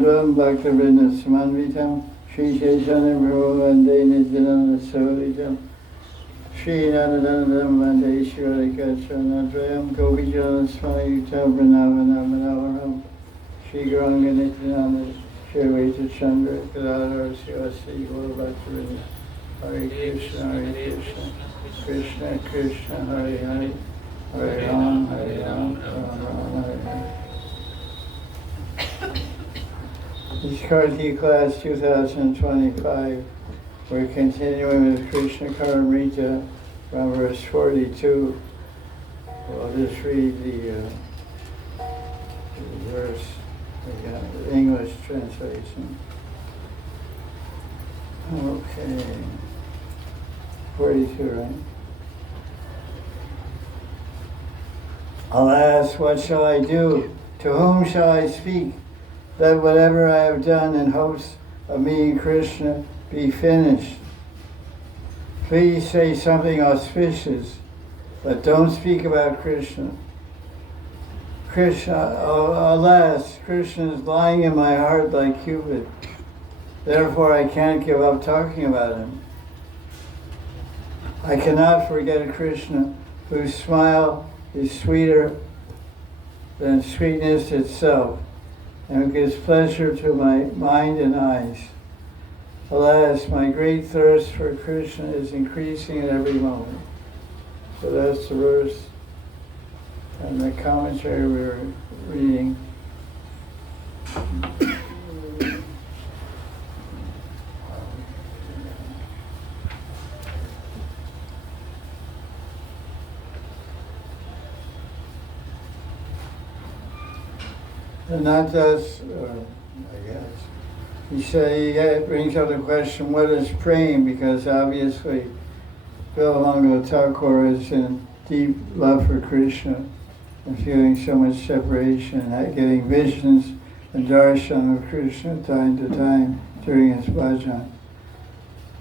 Bhaktivinoda Samanvitam Sri Chaitanya Prabhu Vande Nityananda Sahoditam Sri Nandanandam Vande Shivadika Chanadvayam Gopijana Smayuta Vrinavanavanavaram Sri Gauranga Nityananda Sri Vaita Chandra Kadadhar Sivasi Guru Bhaktivinoda Hare Krishna Krishna Krishna Hare Hare Hare Ram Ram Ram Hare Hare. This is Karti class 2025. We're continuing with Krishna Karnamrita from verse 42. I'll just read the verse, the English translation. Okay. 42, right? Alas, what shall I do? To whom shall I speak? Let whatever I have done in hopes of meeting Krishna be finished. Please say something auspicious, but don't speak about Krishna. Alas, Krishna is lying in my heart like Cupid. Therefore, I can't give up talking about him. I cannot forget Krishna, whose smile is sweeter than sweetness itself, and who gives pleasure to my mind and eyes. Alas, my great thirst for Krishna is increasing at every moment. So that's the verse and the commentary we were reading. And that does, I guess, he brings up the question, what is praying? Because obviously, Bilamangala Thakur is in deep love for Krishna and feeling so much separation and getting visions and darshan of Krishna time to time during his bhajan.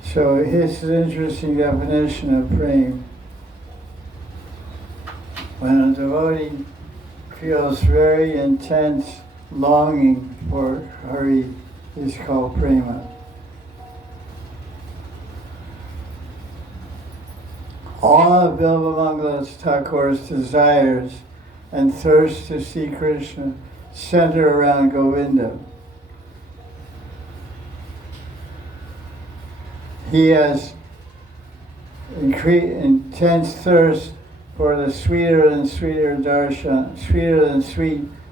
So his interesting definition of praying. When a devotee feels very intense longing for Hari is called prema. All of Bilamangala Thakur's desires and thirst to see Krishna center around Govinda. He has intense thirst for the sweeter than sweet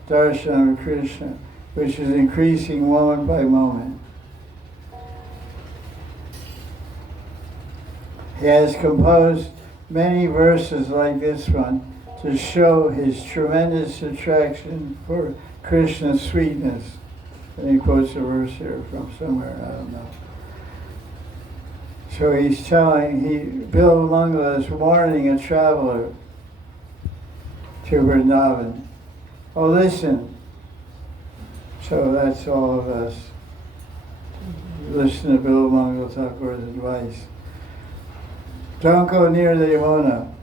darshan of Krishna, which is increasing moment by moment. He has composed many verses like this one to show his tremendous attraction for Krishna's sweetness. And he quotes a verse here from somewhere, I don't know. So he's telling, Bilamangala is warning a traveler to Vrindavan. Oh, listen. So that's all of us. Listen to Bilamangala Thakur's advice. Don't go near the Yamuna.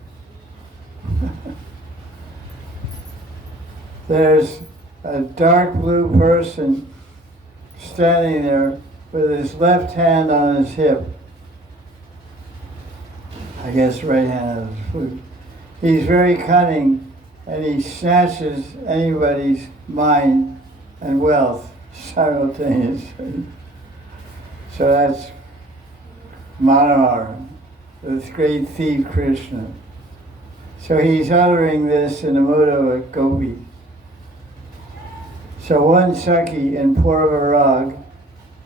There's a dark blue person standing there with his left hand on his hip. I guess right hand on his flute. He's very cunning, and he snatches anybody's mind and wealth simultaneously. So that's Manohar, this great thief Krishna. So he's uttering this in the mood of a gopi. So one Sakhi in Purvarag,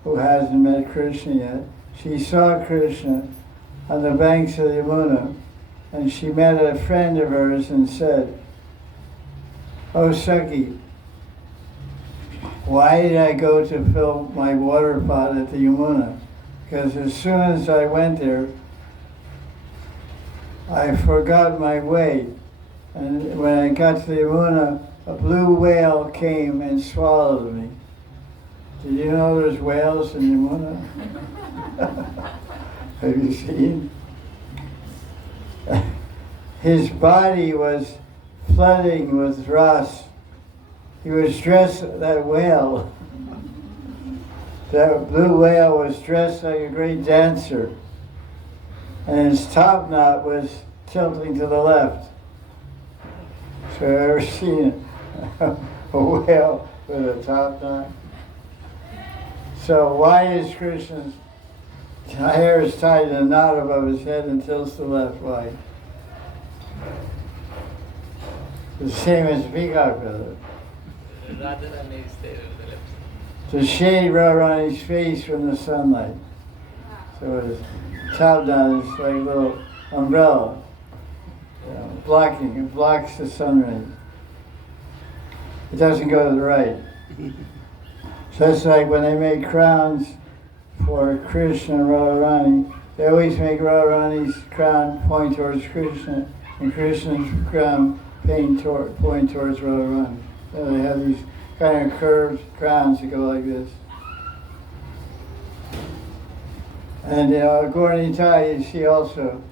who hasn't met Krishna yet, she saw Krishna on the banks of the Yamuna, and she met a friend of hers and said, "Oh Sakhi, why did I go to fill my water pot at the Yamuna? Because as soon as I went there, I forgot my way. And when I got to the Yamuna, a blue whale came and swallowed me." Did you know there's whales in Yamuna? Have you seen? His body was flooding with rust. He was dressed that whale. That blue whale was dressed like a great dancer, and his top knot was tilting to the left. So you ever seen a whale with a top knot? So why is Krishna's hair is tied in a knot above his head and tilts to the left? Why? The same as peacock feather. To shade Radharani's face from the sunlight. So his top knot is like a little umbrella, blocking. It blocks the sun rays. It doesn't go to the right. So it's like when they make crowns for Krishna and Radharani, they always make Radharani's crown point towards Krishna, and Krishna's crown point towards Radharani. So they have these kind of curved crowns that go like this. And Gaura-Nitai, you see also,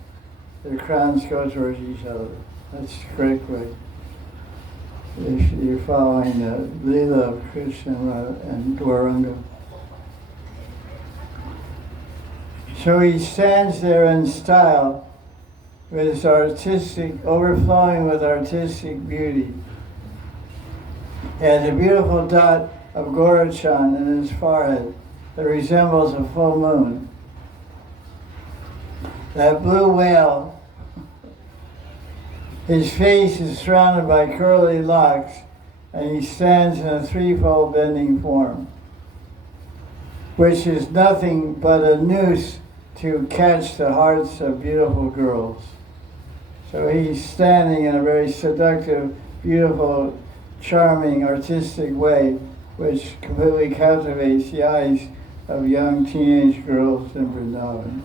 the crowns go towards each other. That's the correct way. If you're following the Leela of Krishna and Gauranga. So he stands there in style with his overflowing with artistic beauty. He has a beautiful dot of Gaurachan in his forehead that resembles a full moon. That blue whale, his face is surrounded by curly locks, and he stands in a threefold bending form, which is nothing but a noose to catch the hearts of beautiful girls. So he's standing in a very seductive, beautiful, charming, artistic way, which completely captivates the eyes of young teenage girls in Vrindavan.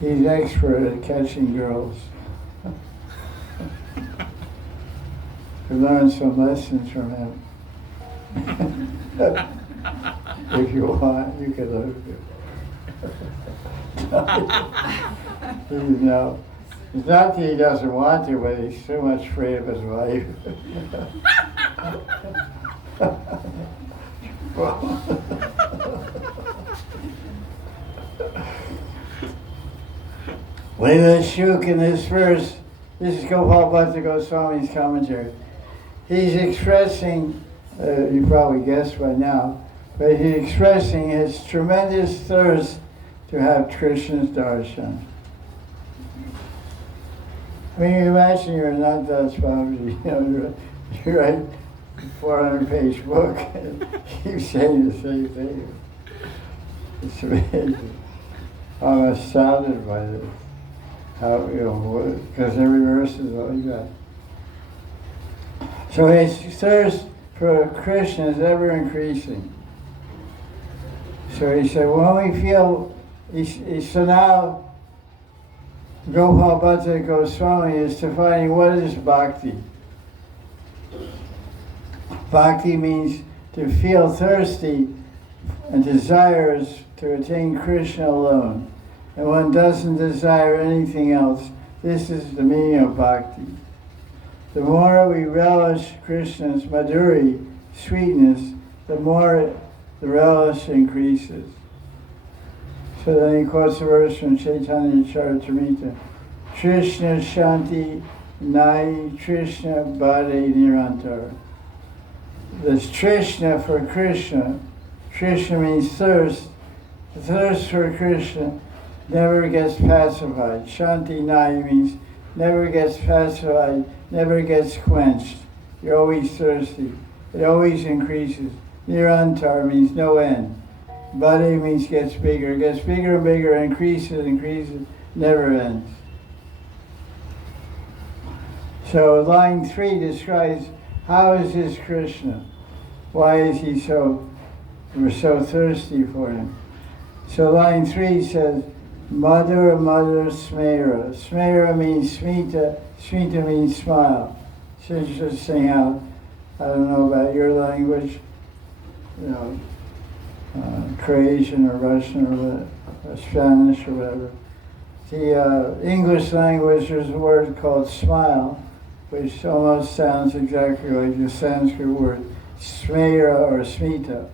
He's expert at catching girls. We learned some lessons from him. If you want, you can learn it. It's not that he doesn't want to, but he's so much afraid of his wife. Leela Shuk in this verse, this is Gopal Bhatta Goswami's commentary. He's expressing, you probably guessed by now, but he's expressing his tremendous thirst to have Krishna's darshan. I mean, imagine you're not Babaji, you write a 400-page book and keep saying the same thing. It's amazing. I'm astounded by this. How, because every verse is like that. So his thirst for Krishna is ever increasing. So he said, when we feel, so now Gopal Bhatta Goswami is defining what is bhakti. Bhakti means to feel thirsty and desires to attain Krishna alone. And one doesn't desire anything else. This is the meaning of bhakti. The more we relish Krishna's madhuri, sweetness, the more the relish increases. So then he quotes a verse from Chaitanya Charitamrita. Krishna Shanti Nai Krishna Bade Nirantar. This Trishna for Krishna. Krishna means thirst. The thirst for Krishna never gets pacified. Shanti Nai means never gets pacified, never gets quenched. You're always thirsty. It always increases. Nirantar means no end. Bade means gets bigger and bigger, increases, never ends. So line 3 describes how is this Krishna? Why is he we're so thirsty for him? So line 3 says, Madhur Madhur Smera. Smera means smita, smita means smile. It's interesting how, I don't know about your language, Croatian or Russian or Spanish or whatever. The English language, there's a word called smile, which almost sounds exactly like the Sanskrit word smera or smita.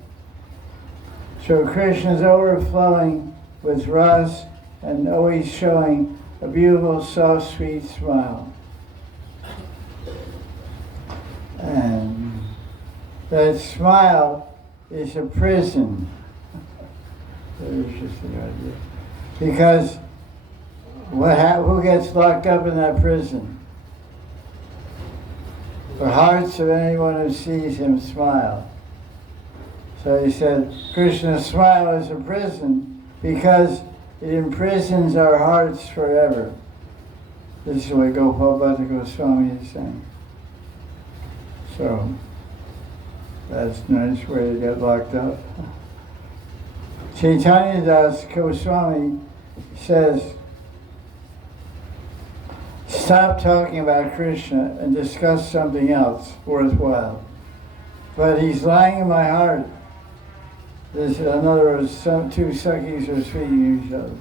So Krishna is overflowing with ras and always showing a beautiful, soft, sweet smile. And that smile is a prison. There's just the idea. Because who gets locked up in that prison? The hearts of anyone who sees him smile. So he said, Krishna's smile is a prison because it imprisons our hearts forever. This is what Gopal Goswami is saying. So, that's a nice way to get locked up. Chaitanya Das Goswami says, stop talking about Krishna and discuss something else worthwhile. But he's lying in my heart. This, in other words, two Sakhis are speaking to each other.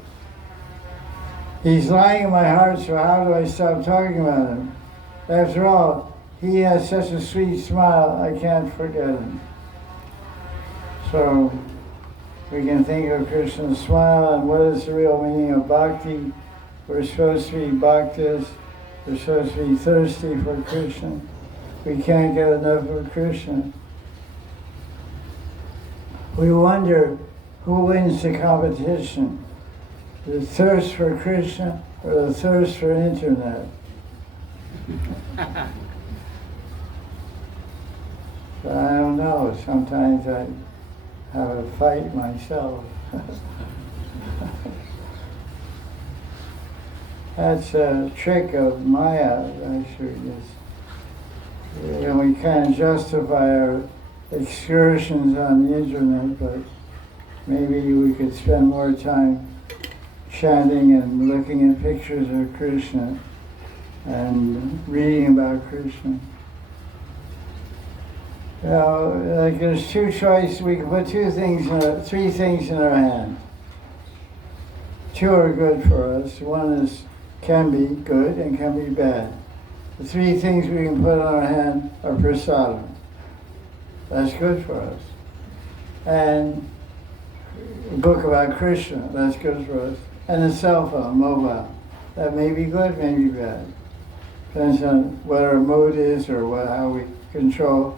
He's lying in my heart, so how do I stop talking about him? After all, he has such a sweet smile, I can't forget him. So, we can think of Krishna's smile and what is the real meaning of bhakti. We're supposed to be bhaktas. We're supposed to be thirsty for Krishna. We can't get enough of Krishna. We wonder who wins the competition, the thirst for Krishna or the thirst for internet. So I don't know. Sometimes I have a fight myself. That's a trick of Maya, actually. We can't justify our excursions on the internet, but maybe we could spend more time chanting and looking at pictures of Krishna and reading about Krishna. You know, like there's two choices. We can put three things in our hand. Two are good for us. One can be good and can be bad. The three things we can put on our hand are prasadam. That's good for us. And a book about Krishna, that's good for us. And a cell phone, mobile. That may be good, may be bad. Depends on what our mood is or how we control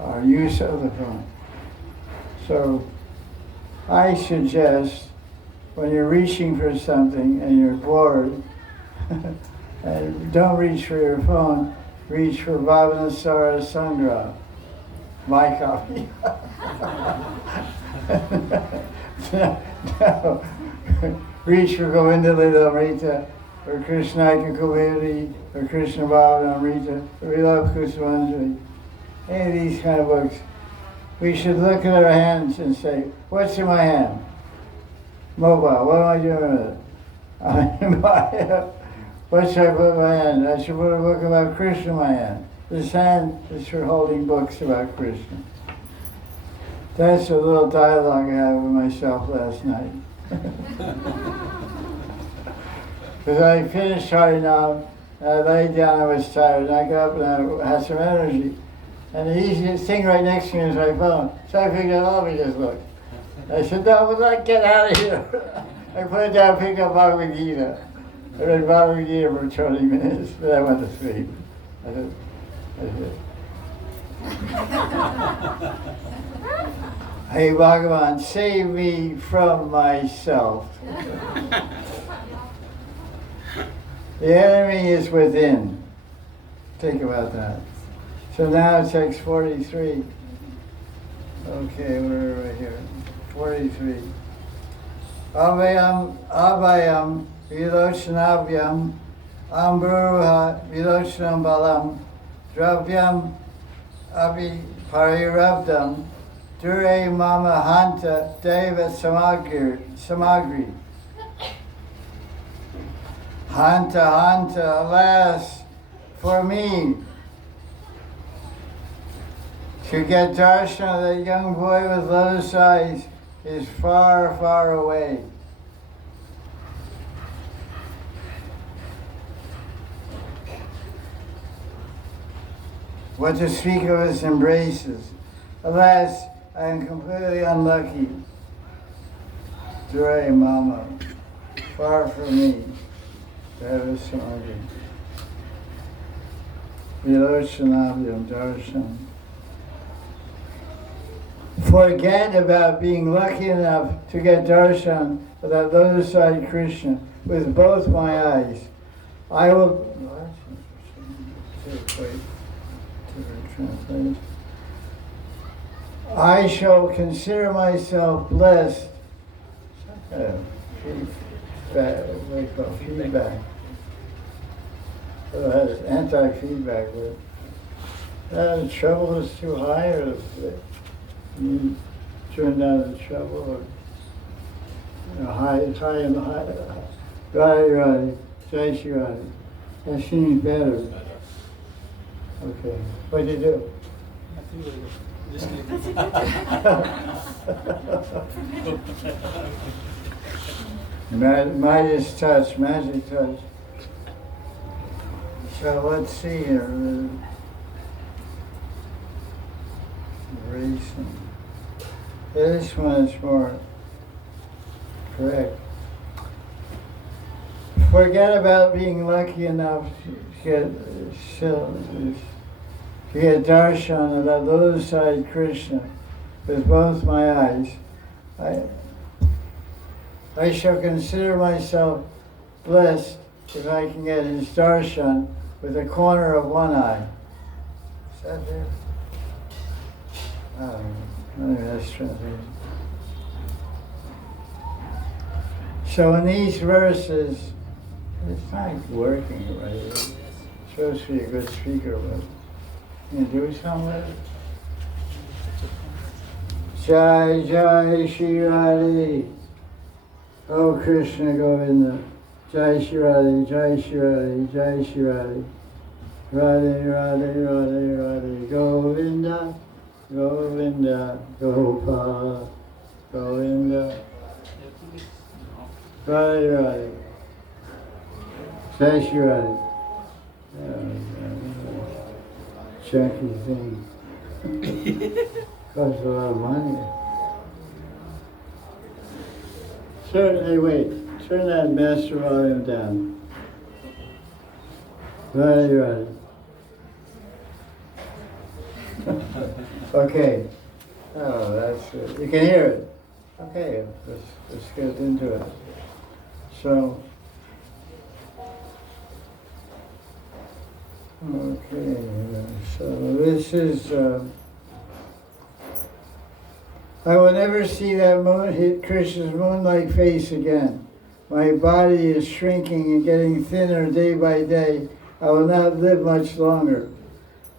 our use of the phone. So I suggest when you're reaching for something and you're bored, and don't reach for your phone, reach for Bhavanasara Sangra, my copy. No. Reach for Govinda Lilamrita, or Krishna Kakaviri, or Krishna Bhavanamrita, or We Love Kusumanjali. Any of these kind of books. We should look at our hands and say, what's in my hand? Mobile, what am I doing with it? What should I put in my hand? I should put a book about Krishna in my hand. This hand is for holding books about Krishna. That's a little dialogue I had with myself last night. Because I finished Harinam, and I laid down, I was tired, and I got up and I had some energy. And the easiest thing right next to me is my phone. So I figured, oh, let me just look. I said, no, we'll not get out of here. I put it down, picked up Bhagavad Gita. I read Bhagavad Gita for 20 minutes, then I went to sleep. Hey Bhagavan, save me from myself. The enemy is within. Think about that. So now it takes 43. Okay, we're right here. 43. Abhayam vilochanabhyam ambruha vilochanam balam dravyam abhi parirabdam dure mama hanta deva samagri. Hanta, alas, for me, to get darshan of that young boy with lotus eyes is far, far away. What to speak of his embraces? Alas, I am completely unlucky. Dure Mama, far from me, Devasamagi. Vilochanabhyam darshan. Forget about being lucky enough to get darshan of that lotus-eyed Krishna with both my eyes. I will. I shall consider myself blessed. Feedback. So it has anti-feedback. The treble is too high, or you turn down the treble, or high and high. Radhe, Jai Sri Radhe. That seems better. Okay. What do you do? Midas touch, magic touch. So let's see here. Reason. This one is more correct. Forget about being lucky enough to get darshan of that lotus-eyed Krishna with both my eyes. I shall consider myself blessed if I can get his darshan with the corner of one eye. Is that there? Maybe that's translation. So in these verses, it's not working right. It's supposed to be a good speaker, but can you do something with it? Jai Jai Sri Radhe. Oh Krishna Govinda. Jai Sri Radhe, Jai Sri Radhe, Jai Sri Radhe. Radhe, Radhe, Radhe, Radhe. Govinda, Govinda, Gopal, Govinda. Radhe, Radhe. Jai Sri Radhe. Junky thing. Costs a lot of money. Hey, wait. Turn that master volume down. Right. Okay. Oh, that's good. You can hear it. Okay, let's get into it. So, okay, so this is, I will never see that hit Krishna's moon-like face again. My body is shrinking and getting thinner day by day. I will not live much longer.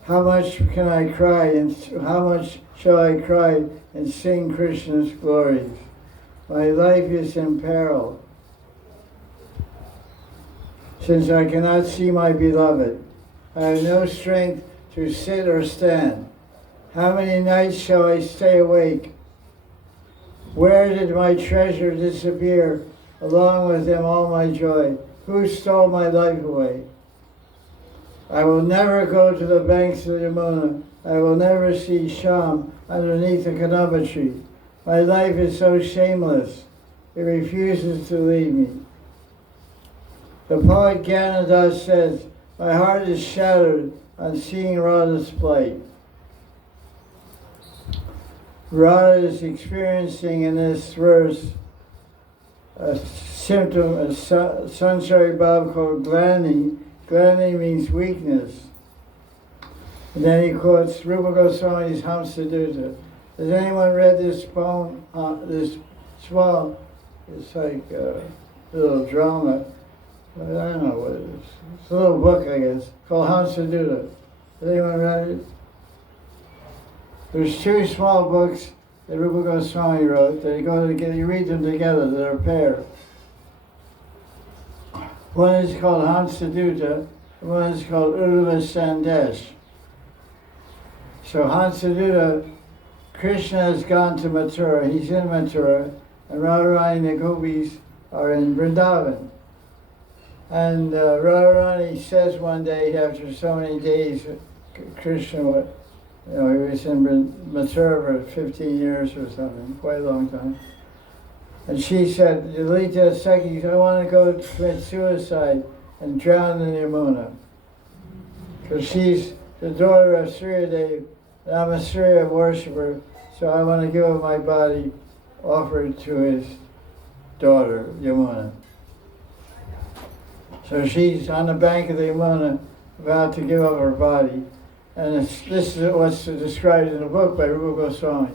How much can I cry and how much shall I cry and sing Krishna's glories? My life is in peril, since I cannot see my beloved. I have no strength to sit or stand. How many nights shall I stay awake? Where did my treasure disappear, along with them all my joy? Who stole my life away? I will never go to the banks of the Yamuna. I will never see Sham underneath the Kadamba tree. My life is so shameless, it refuses to leave me. The poet Ganadas says, my heart is shattered on seeing Radha's plight. Radha is experiencing in this verse a symptom, a Sansari Bhav called glani. Glani means weakness. And then he quotes Rupa Goswami's Hamsadutta. Has anyone read this poem? This small, it's like a little drama. I don't know what it is. It's a little book, I guess, called Hamsadutta. Has anyone read it? There's two small books that Rupa Goswami wrote that you read them together, they're a pair. One is called Hamsadutta, and one is called Urva Sandesh. So Hamsadutta, Krishna has gone to Mathura, he's in Mathura, and Radharani and the gopis are in Vrindavan. And Radharani says one day, after so many days, Krishna, he was in Mathura for 15 years or something, quite a long time. And she said, Lalita Sakhi, I want to go commit suicide and drown in the Yamuna. Because she's the daughter of Sri Radhe, and I'm a Sri worshipper, so I want to give up my body, offered to his daughter, Yamuna. So she's on the bank of the Yamuna, about to give up her body. And this is what's described in the book by Rupa Goswami.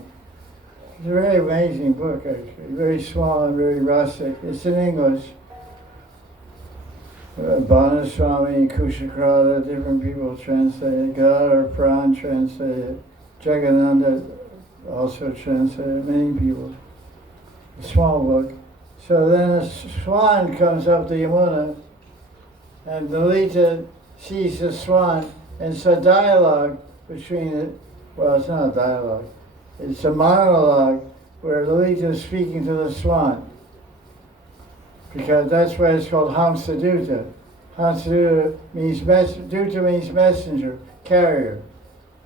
It's a very amazing book, actually. Very small and very rustic. It's in English. Banaswami, Kushakrata, different people translate it. Gadadhar Pran translate it. Jagadananda also translate it. Many people. A small book. So then a swan comes up the Yamuna, and Lalita sees the swan, and it's a dialogue between it. Well, it's not a dialogue. It's a monologue where Lalita is speaking to the swan. Because that's why it's called Hamsaduta. Hamsaduta means Duta means messenger, carrier.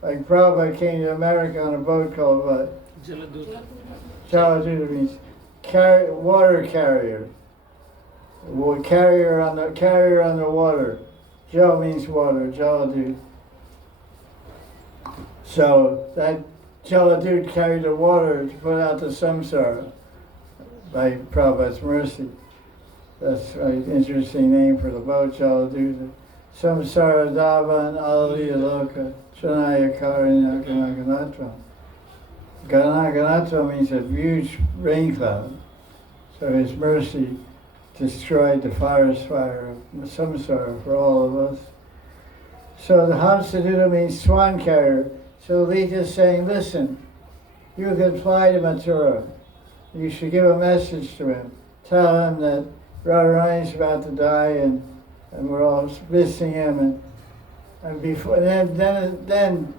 Like Prabhupada came to America on a boat called what? Jaladuta. Jaladuta means water carrier. Carrier on the water. Jal means water, Jaladuta. So that Jaladuta carried the water to put out the samsara by Prabhupada's mercy. That's an interesting name for the boat, Jaladuta. Samsara Davan Alaliya Loka Chanaya Karina Ganaganatva. Ganaganatva means a huge rain cloud. So his mercy destroyed the forest fire of samsara for all of us. So the Hamsaduta means swan carrier. So Lita's saying, listen, you can fly to Mathura. You should give a message to him. Tell him that Radharani's about to die and we're all missing him. And before then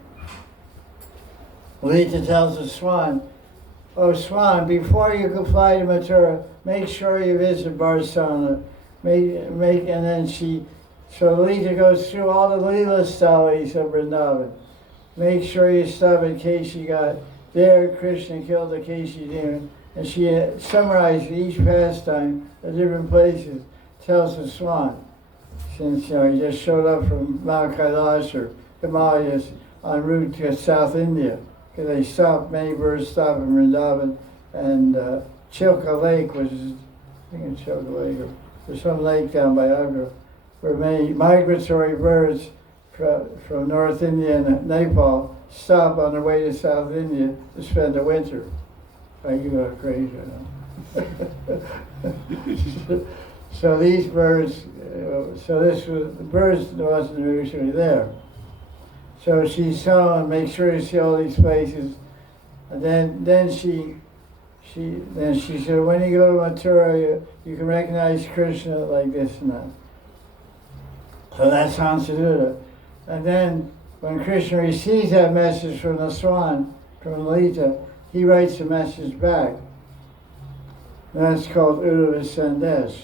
Lita tells the swan, oh swan, before you can fly to Mathura, make sure you visit Barsana. And then so Lita goes through all the Leela stories of Vrindavan. Make sure you stop at Keshi Ghat. There Krishna killed the Keshi demon. And she summarized each pastime at different places, tells the swan. Since he just showed up from Mount Kailash or Himalayas en route to South India. Because they stopped, many birds stop in Vrindavan. And Chilka Lake, which is, I think it's Chilka Lake, or there's some lake down by Agra, where many migratory birds from North India and Nepal stop on their way to South India to spend the winter. You are crazy, So these birds, the birds wasn't usually there. So she saw and make sure you see all these places. And then she said, when you go to Mathura, you can recognize Krishna like this and that. So that's Hamsaduta. And then when Krishna receives that message from the swan, from Lalita, he writes a message back. That's called Uddhava Sandesh.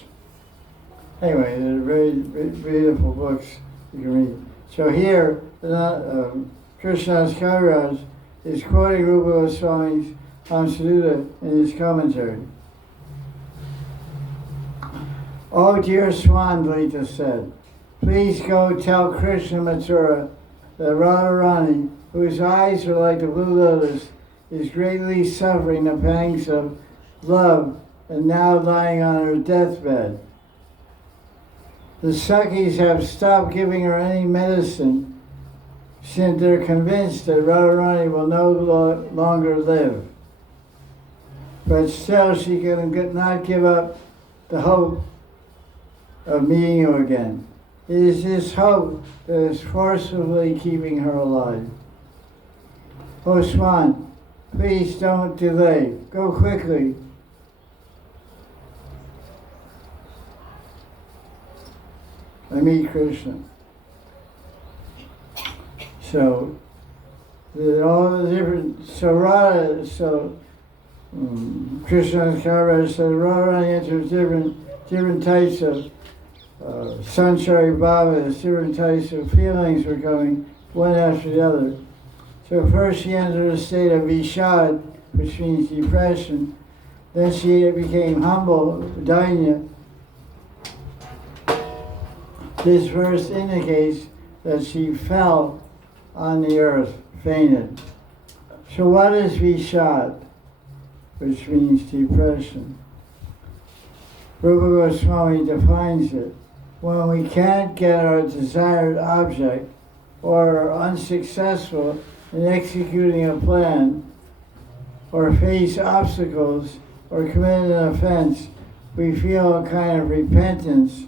Anyway, they're very beautiful books you can read. So here, Krishnadas Kaviraj is quoting Rupa Goswami's Hamsaduta in his commentary. Oh dear swan, Lalita said, please go tell Krishna Mathura that Radharani, whose eyes are like the blue lotus, is greatly suffering the pangs of love and now lying on her deathbed. The Sakhis have stopped giving her any medicine since they're convinced that Radharani will no longer live. But still she can not give up the hope of meeting you again. It is this hope that is forcibly keeping her alive. Oh Swan, please don't delay. Go quickly. I meet Krishna. So, all the different, Krishna's Kaviraj said Radharani enters different types of sanchari bhavas, different types of feelings were coming one after the other. So first she entered a state of vishad, which means depression. Then she became humble, Dainya. This verse indicates that she fell on the earth, fainted. So what is Vishad, which means depression? Rupa Goswami defines it. When we can't get our desired object or are unsuccessful in executing a plan or face obstacles or commit an offense, we feel a kind of repentance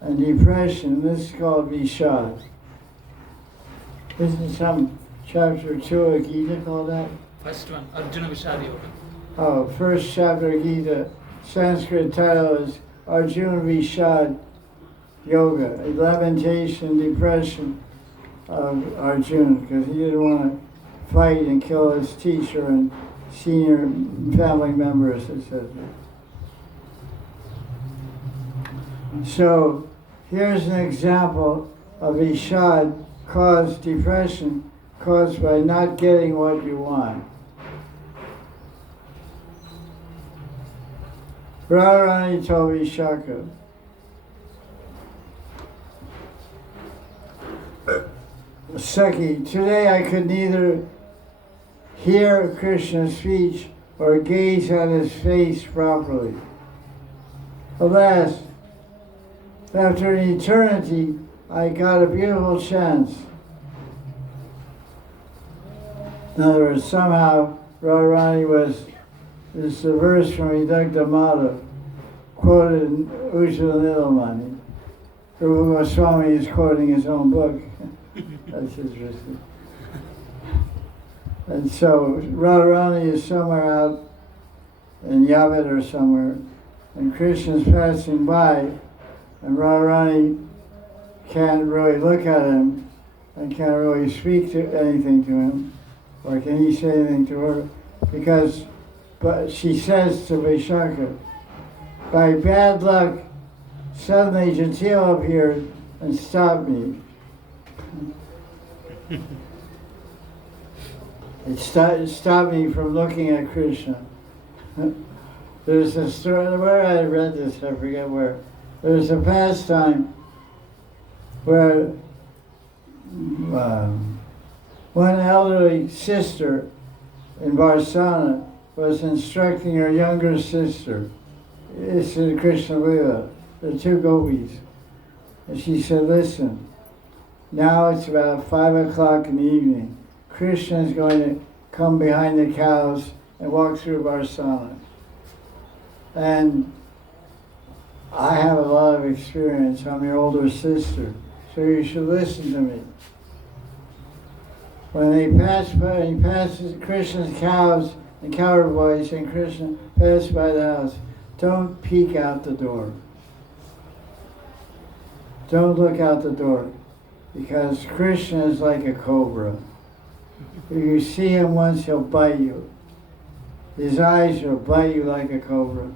and depression. This is called Vishad. Isn't some chapter 2 of Gita called that? First one, Arjuna Vishad Yoga. Oh, first chapter of Gita, Sanskrit title is Arjuna Vishad Yoga, a lamentation, depression of Arjuna, because he didn't want to fight and kill his teacher and senior family members, etc. So here's an example of Vishad caused depression caused by not getting what you want. Radharani told Vishaka, Saki, today I could neither hear Krishna's speech or gaze at his face properly. Alas, after an eternity, I got a beautiful chance. In other words, somehow Radharani was, this is a verse from Vidagdha Madhav, quoted in Ujjvala Nilamani. Rupa Goswami is quoting his own book. That's interesting. And so Radharani is somewhere out in Yavat or somewhere, and Krishna's passing by, and Radharani can't really look at him and can't really speak to anything to him, or can he say anything to her? Because, but she says to Vishaka, by bad luck, suddenly Jatila appeared and stopped me. It stopped me from looking at Krishna. There's a story, where I read this, I forget where. There's a pastime where one elderly sister in Varsana was instructing her younger sister. It's in Krishna Lila, the two gopis. And she said, listen, now it's about 5 o'clock in the evening. Krishna is going to come behind the cows and walk through Varsana. And I have a lot of experience. I'm your older sister, so you should listen to me. When he passes Krishna's cows and cowherd boys, and Krishna passes by the house, don't peek out the door. Don't look out the door, because Krishna is like a cobra. If you see him once, he'll bite you. His eyes will bite you like a cobra,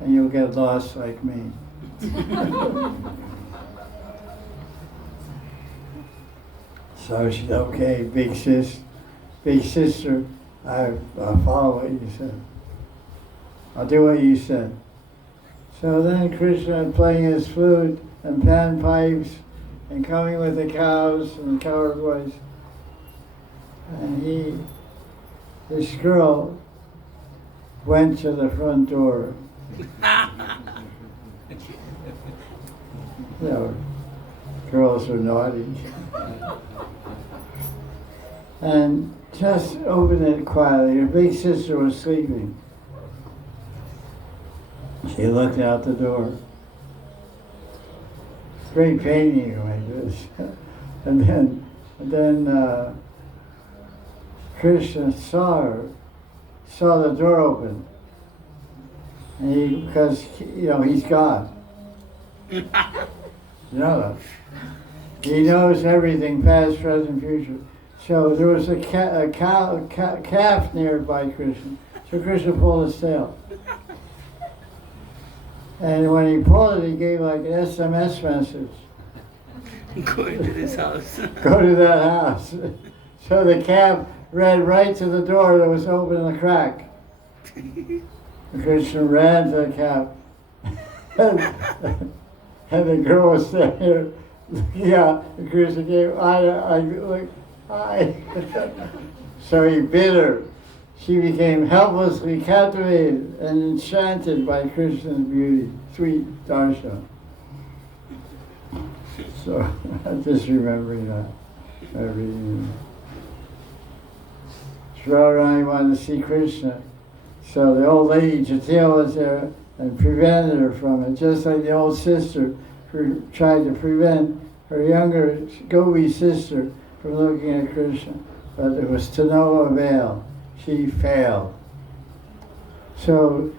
and you'll get lost like me. So she said, okay, big sister, I'll follow what you said. I'll do what you said. So then Krishna playing his flute and panpipes and coming with the cows and the cowherd boys. And this girl went to the front door. You know, girls are naughty. And just opened it quietly. Her big sister was sleeping. She looked out the door. It's very painting like this. And then Krishna saw the door open. And because he's God. You know that. He knows everything, past, present, future. So there was a calf nearby Krishna. So Krishna pulled his tail. And when he pulled it, he gave like an SMS message. Go into this house. Go to that house. So the calf ran right to the door that was open in the crack. Krishna ran to the cap. And the girl was standing there looking out, and Krishna gave eye. So he bid her. She became helplessly captivated and enchanted by Krishna's beauty, sweet darshan. So I'm just remembering that. Radharani wanted to see Krishna. So the old lady, Chaitanya, was there and prevented her from it, just like the old sister who tried to prevent her younger Gopi sister from looking at Krishna. But it was to no avail. She failed. So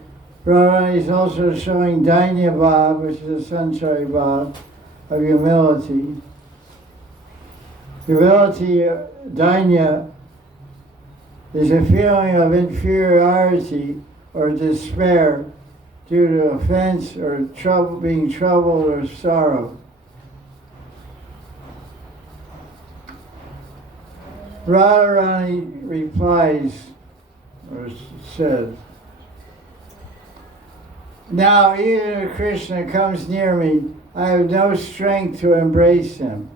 Radharani is also showing Dainya Bhav, which is a Sanchari Bhav, of humility. Humility, Dainya, is a feeling of inferiority or despair due to offense or trouble, being troubled or sorrow. Radharani replies, or says, "Now even if Krishna comes near me, I have no strength to embrace him.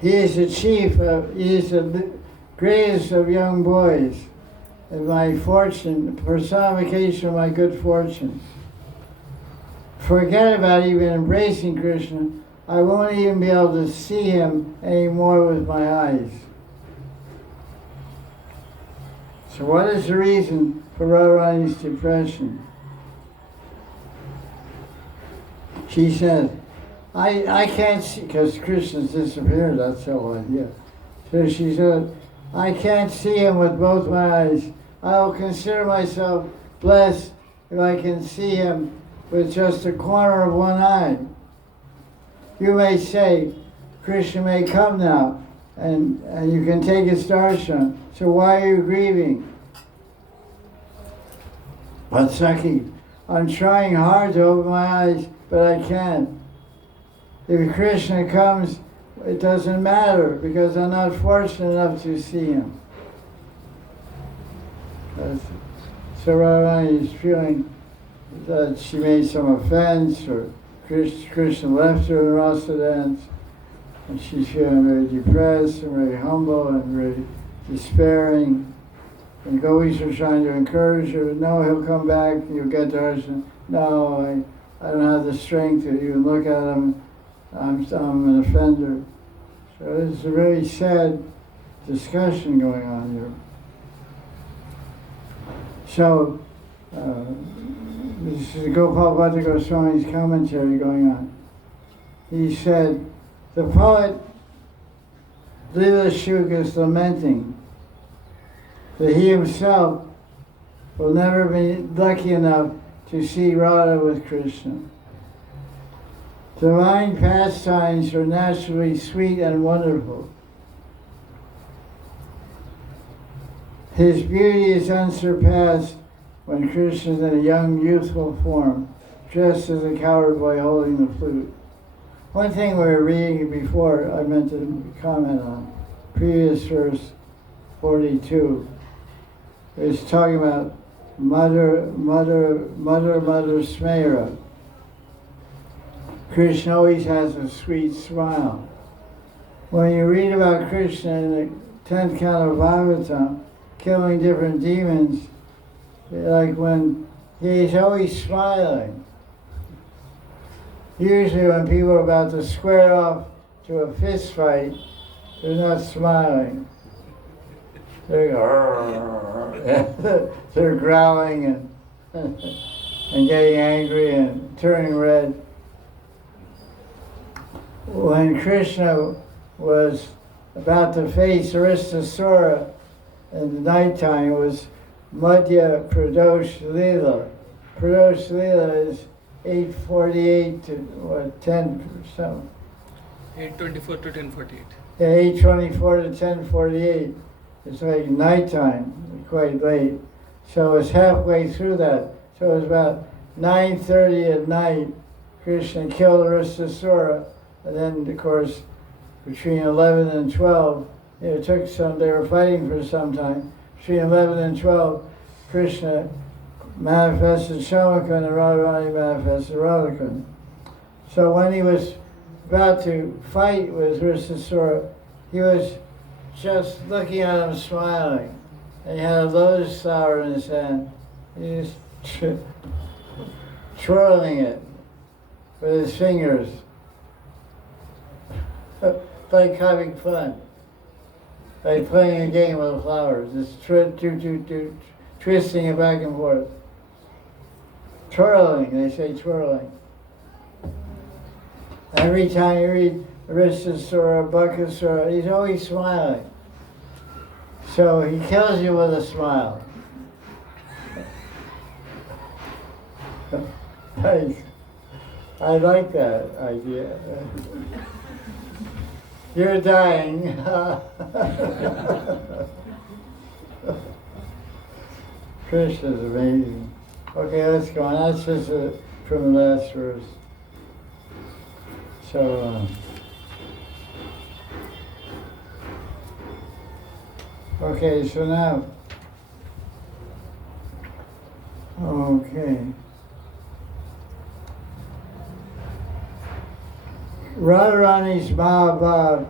He is the chief he is the greatest of young boys, and my fortune, personification of my good fortune. Forget about even embracing Krishna. I won't even be able to see him anymore with my eyes." So what is the reason for Radharani's depression? She says, I can't see, because Krishna's disappeared, that's the whole idea. So she said, "I can't see him with both my eyes. I will consider myself blessed if I can see him with just a corner of one eye. You may say, Krishna may come now, and you can take his darshan. So why are you grieving?" But Saki, I'm trying hard to open my eyes, but I can't. If Krishna comes, it doesn't matter, because I'm not fortunate enough to see him. So Radharani is feeling that she made some offense, or Krishna left her in the rasa dance, and she's feeling very depressed and very humble and very despairing. And gopis are trying to encourage her, "No, he'll come back, you'll get darshan." "No, I don't have the strength to even look at him. I'm an offender." So it's a very sad discussion going on here. So this is Gopal Bhatta Goswami's commentary going on. He said, the poet Lila Shuk is lamenting that he himself will never be lucky enough to see Radha with Krishna. Divine pastimes are naturally sweet and wonderful. His beauty is unsurpassed when Krishna is in a young, youthful form, dressed as a cowherd boy holding the flute. One thing we were reading before, I meant to comment on, previous verse 42, is talking about mother smera. Krishna always has a sweet smile. When you read about Krishna in the 10th canto of Bhagavatam, killing different demons, like when he's always smiling. Usually when people are about to square off to a fist fight, they're not smiling. They're growling and getting angry and turning red. When Krishna was about to face Aristasura in the nighttime, it was Madhya Pradosh Lila. Pradosh Lila is 8:48 to 10 something. 8:24 to 10:48. Yeah, 8:24 to 10:48. It's like nighttime, quite late. So it's halfway through that. So it was about 9:30 at night. Krishna killed Aristasura, and then of course between 11 and 12, it took some. They were fighting for some time. Between 11 and 12, Krishna manifested Shamakun and Radharani manifested Radhakun. So when he was about to fight with Risasura, he was just looking at him smiling. And he had a lotus flower in his hand. He was twirling it with his fingers, like having fun, like playing a game with flowers, just twisting it back and forth. Twirling, they say twirling. Every time you read Risasura, Bakasura, he's always smiling. So he kills you with a smile. Nice. I like that idea. You're dying. Krishna's amazing. Okay, let's go on. That's just from the last verse. So, okay, so now, okay. Radharani's Mahabhav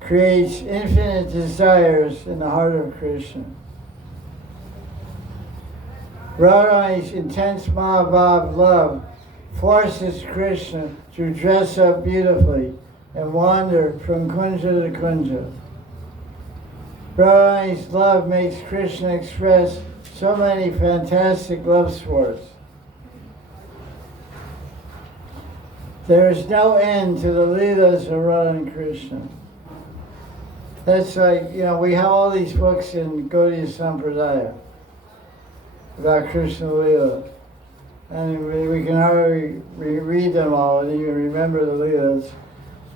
creates infinite desires in the heart of Krishna. Radharani's intense Mahabhav love forces Krishna to dress up beautifully and wander from kunja to kunja. Radharani's love makes Krishna express so many fantastic love sports. There is no end to the Leelas of Radha and Krishna. That's like, we have all these books in Gaudiya Sampradaya about Krishna Leela. And we can hardly read them all and even remember the Leelas.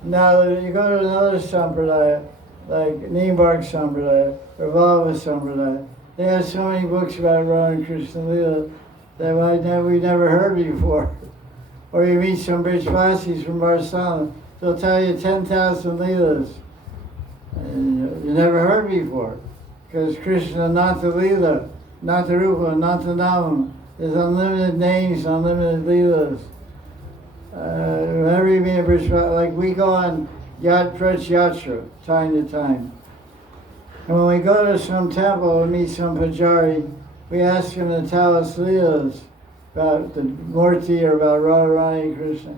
Now, you go to another Sampradaya, like Nimbark Sampradaya or Vallabha Sampradaya, they have so many books about Radha and Krishna Leela that we never heard before. Or you meet some Brijvasis from Barcelona, they'll tell you 10,000 Leelas. And you never heard before. Because Krishna, not the Leela, not the Rupa, not the Namam. There's unlimited names, unlimited Leelas. Whenever you meet a Brijvasi, like we go on Yat Prach Yatra, time to time. And when we go to some temple and meet some Pujari, we ask him to tell us Leelas about the Murti or about Radharani Krishna.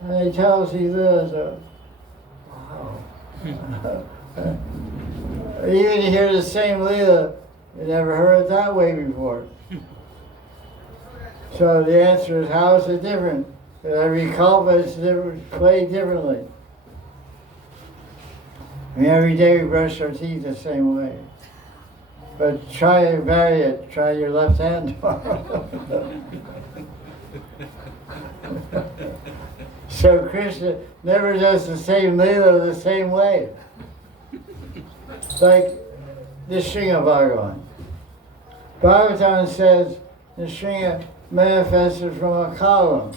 And they tell us these Leelas. Wow. Even you hear the same Leela, you never heard it that way before. So the answer is, how is it different? Every kalpa is different, played differently. Every day we brush our teeth the same way. But try to vary it. Try your left hand tomorrow. So Krishna never does the same Leela the same way. Like the Shringa Bhagavan. Bhagavatam says the Shringa manifested from a column.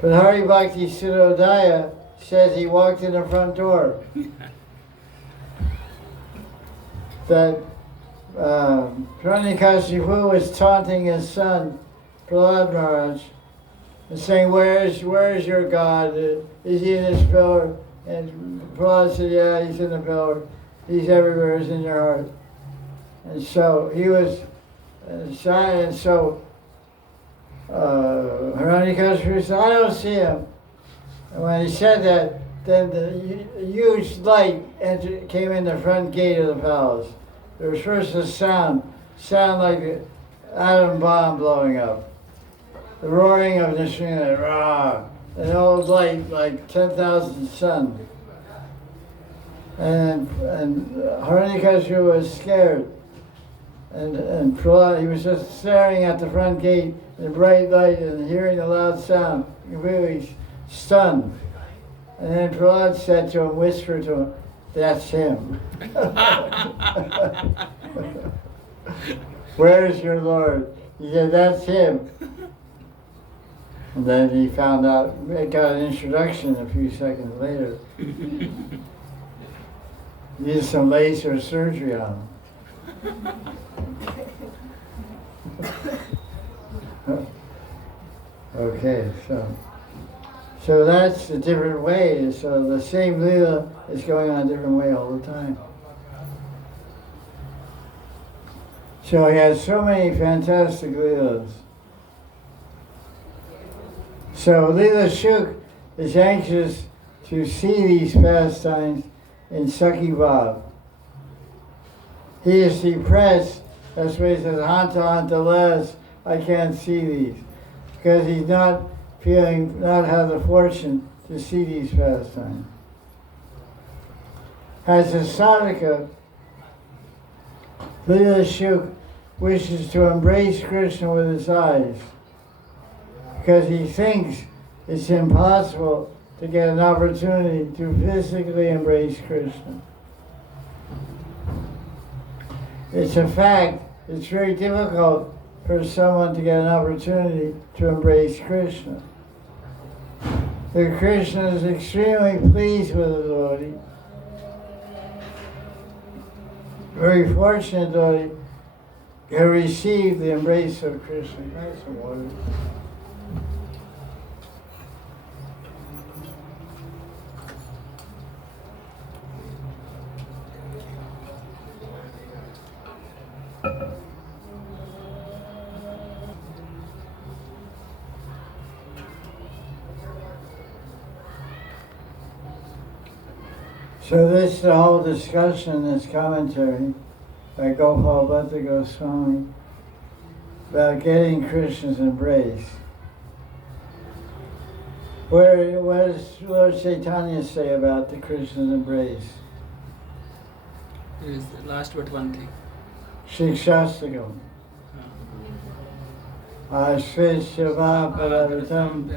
But Hari Bhakti Sudodaya says he walked in the front door. That Hiranyakashipu was taunting his son, Prahlad Maharaj, and saying, where is your God? Is he in his pillar? And Prahlad said, yeah, he's in the pillar. He's everywhere, he's in your heart. And so he was shy, and so Hiranyakashipu said, I don't see him. And when he said that, then the huge light came in the front gate of the palace. There was first a sound like an atom bomb blowing up. The roaring of the Nishringa, rah, an old light like 10,000 suns. And Hiranyakashipu was scared. And Prahlad, he was just staring at the front gate in the bright light and hearing the loud sound, completely stunned. And then Prahlad said to him, whispered to him, that's him. Where's your Lord? He said, that's him. And then he found out, got an introduction a few seconds later. Needed some laser surgery on him. Okay, so that's a different way. So the same Leela is going on a different way all the time. So he has so many fantastic Leelas. So Leela Shuk is anxious to see these pastimes in Sakhi Bhav. He is depressed, that's why he says, Hanta Les, I can't see these. Because he's not have the fortune to see these pastimes. As a sadhaka, Leela Shuk wishes to embrace Krishna with his eyes, because he thinks it's impossible to get an opportunity to physically embrace Krishna. It's a fact, it's very difficult for someone to get an opportunity to embrace Krishna. The Krishna is extremely pleased with the devotee. Very fortunate devotee who received the embrace of Krishna. Can I have some water? So this is the whole discussion, this commentary by Gopal Goswami about getting Krishna's embrace. What does Lord Chaitanya say about the Krishna's embrace? It is the last but one thing. Shikshastakam. Ashvishava Paravatam.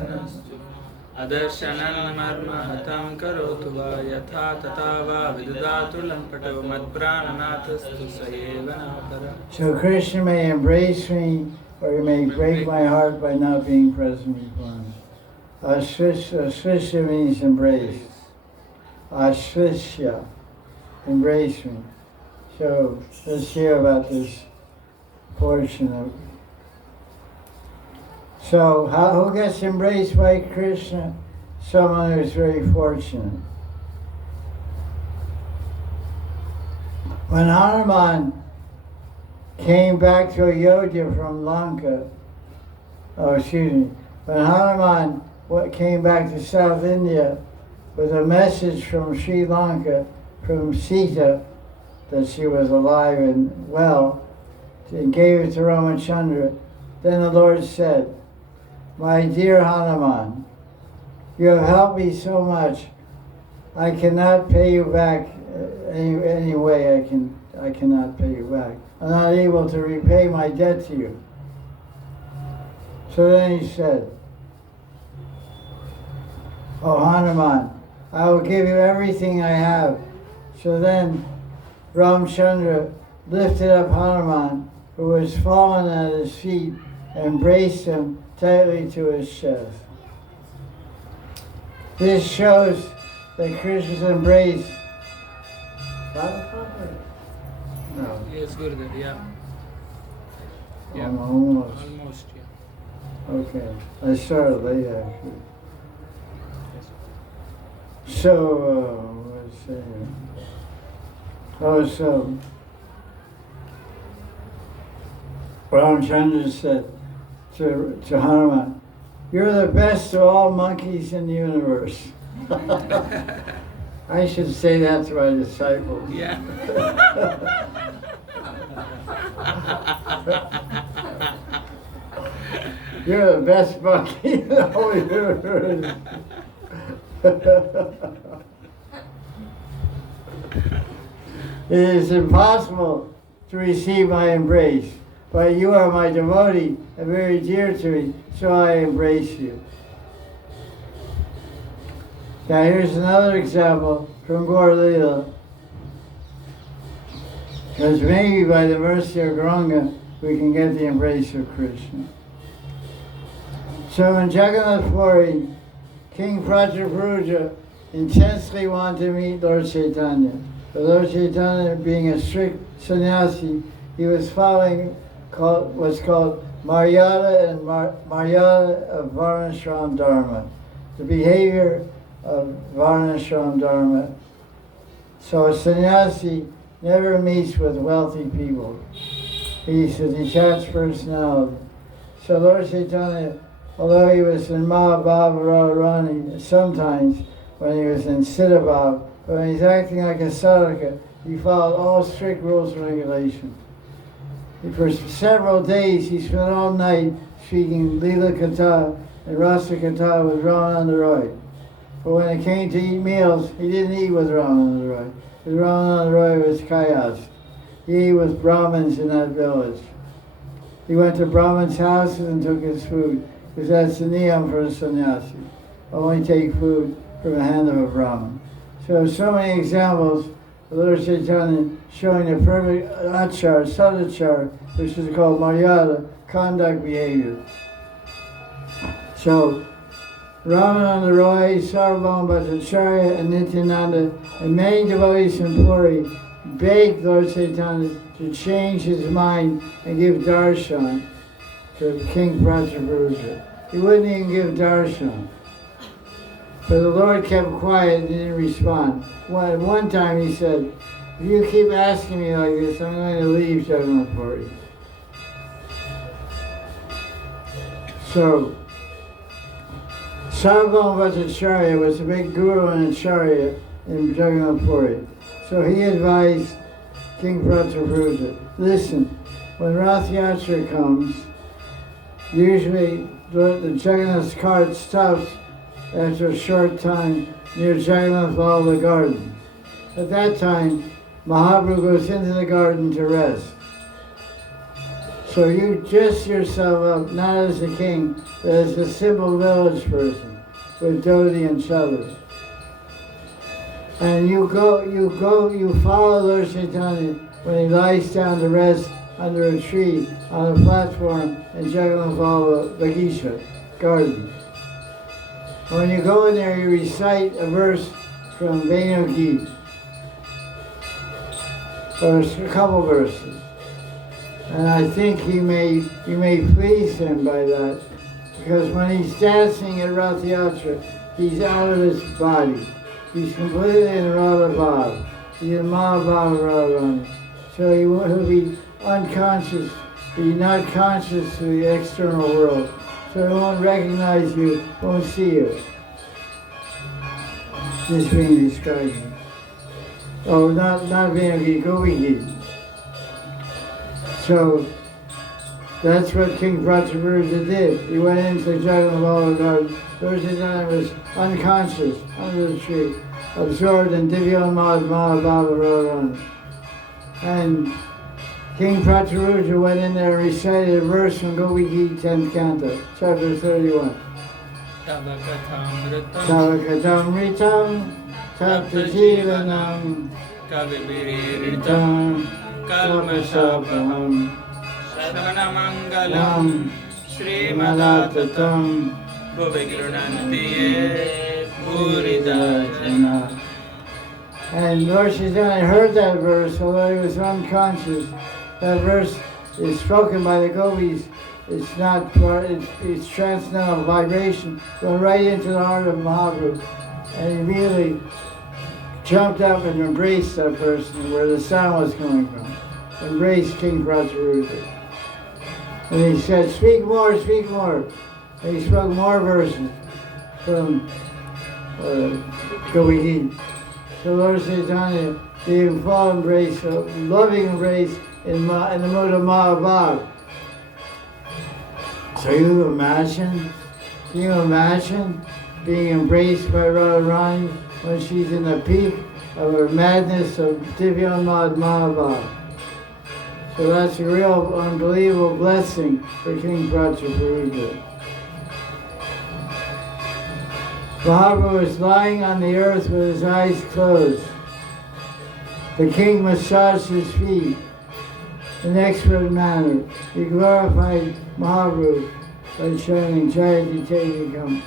Adarshanan marmahatam karotu va yatha tata va vidudatu lampato madprananatastu sayevana para. So Krishna may embrace me or he may break my heart by not being present before him. Ashvishya means embrace. Ashvishya, embrace me. So let's hear about this portion of. So who gets embraced by Krishna? Someone who's very fortunate. When Hanuman came back to Ayodhya from Lanka, when Hanuman came back to South India with a message from Sri Lanka, from Sita, that she was alive and well, and gave it to Ramachandra, then the Lord said, "My dear Hanuman, you have helped me so much. I cannot pay you back any way. I cannot pay you back. I'm not able to repay my debt to you." So then he said, "Oh Hanuman, I will give you everything I have." So then Ramchandra lifted up Hanuman, who was fallen at his feet, embraced him tightly to his chest. This shows that Krishna's embrace. No. Yes, Gurudev, yeah. Yeah. Almost. Almost, yeah. Okay. I started late actually. So, let's see. So Ramchandra said to Hanuman, "You're the best of all monkeys in the universe." I should say that to my disciples. Yeah. You're the best monkey in the whole universe. It is impossible to receive my embrace, but you are my devotee and very dear to me, so I embrace you. Now here's another example from Gaur Leela. Because maybe by the mercy of Gauranga, we can get the embrace of Krishna. So in Jagannath Puri, King Prataparuja intensely wanted to meet Lord Chaitanya. But Lord Chaitanya, being a strict sannyasi, he was following what's called Maryada and Maryada of Varnashram Dharma, the behavior of Varnashram Dharma. So a sannyasi never meets with wealthy people. He's a detached personality. So Lord Chaitanya, although he was in Mahabhava Radharani, sometimes when he was in Siddhabhav, but when he's acting like a sadhaka, he followed all strict rules and regulations. For several days, he spent all night speaking Lila Katha and Rasa Katha with Ramananda Roy. But when it came to eat meals, he didn't eat with Ramananda Roy, because Ramananda Roy was kayast. He ate with Brahmins in that village. He went to Brahmins' houses and took his food, because that's the niyam for a sannyasi. Only take food from the hand of a Brahmin. So many examples of Lord Chaitanya showing the perfect achar, sadachar, which is called maryada, conduct behavior. So, Ramananda Roy, Sarvabhauma Bhattacharya, and Nityananda, and many devotees in Puri begged Lord Chaitanya to change his mind and give darshan to King Prataparudra. He wouldn't even give darshan. But the Lord kept quiet and didn't respond. One time he said, if you keep asking me like this, I'm going to leave Jagannath Puri. So, Sarvabhauma Bhattacharya was a big guru and acharya in Jagannath Puri. So he advised King Prataparudra, listen, when Rath Yatra comes, usually the Jagannath cart stops after a short time near Jagannath Vallabha garden. At that time, Mahaprabhu goes into the garden to rest. So you dress yourself up not as a king, but as a simple village person with dhoti and chadar. And you follow Lord Chaitanya when he lies down to rest under a tree on a platform in Jagannath Vallabha Bagisha garden. And when you go in there, you recite a verse from Venu Gita, or a couple verses. And I think you may please him by that, because when he's dancing at Rath Yatra, he's out of his body. He's completely in Radha Bhav. He's in Mahabhava Radharani. So he'll be unconscious, be not conscious to the external world. So he won't recognize you, won't see you. This being described. Oh, not Venugita, Govigita. So that's what King Prataparudra did. He went into Jagannath Vallabha garden. Lord Chaitanya was unconscious under the tree, absorbed in Divyanmad Mahabhava Radharani. And King Prataparudra went in there and recited a verse from Gopi Gita 10th Canto, chapter 31. Tava katamritam tapta jivanam kavibiritam kalmasapaham Sarvanamangalam Srimadattatam Bhuvigrunantiye Bhuridajana. And Lord Chaitanya heard that verse, although he was unconscious. That verse is spoken by the gopis. It's not part, it's transcendental vibration, going right into the heart of Mahaprabhu. And he immediately jumped up and embraced that person where the sound was coming from. Embraced King Prataparudra. And he said, speak more, speak more. And he spoke more verses from Gopi Gita. So Lord Chaitanya gave him full embrace, a loving embrace in the mood of Mahabhava. So can you imagine being embraced by Radharani when she's in the peak of her madness of Divyanmad Mahabhava? So that's a real unbelievable blessing for King Prataparudra. Mahaprabhu was lying on the earth with his eyes closed. The king massaged his feet in an expert manner. He glorified Mahaprabhu by chanting Jayati Tekam.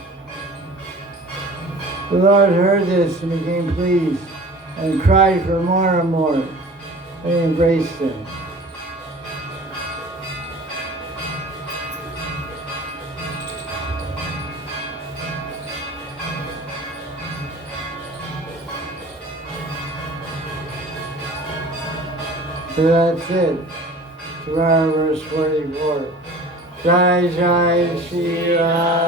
The Lord heard this and became pleased and cried for more and more. They embraced him. So that's it. Surah verse 44. Jai Jai Sri Radhe.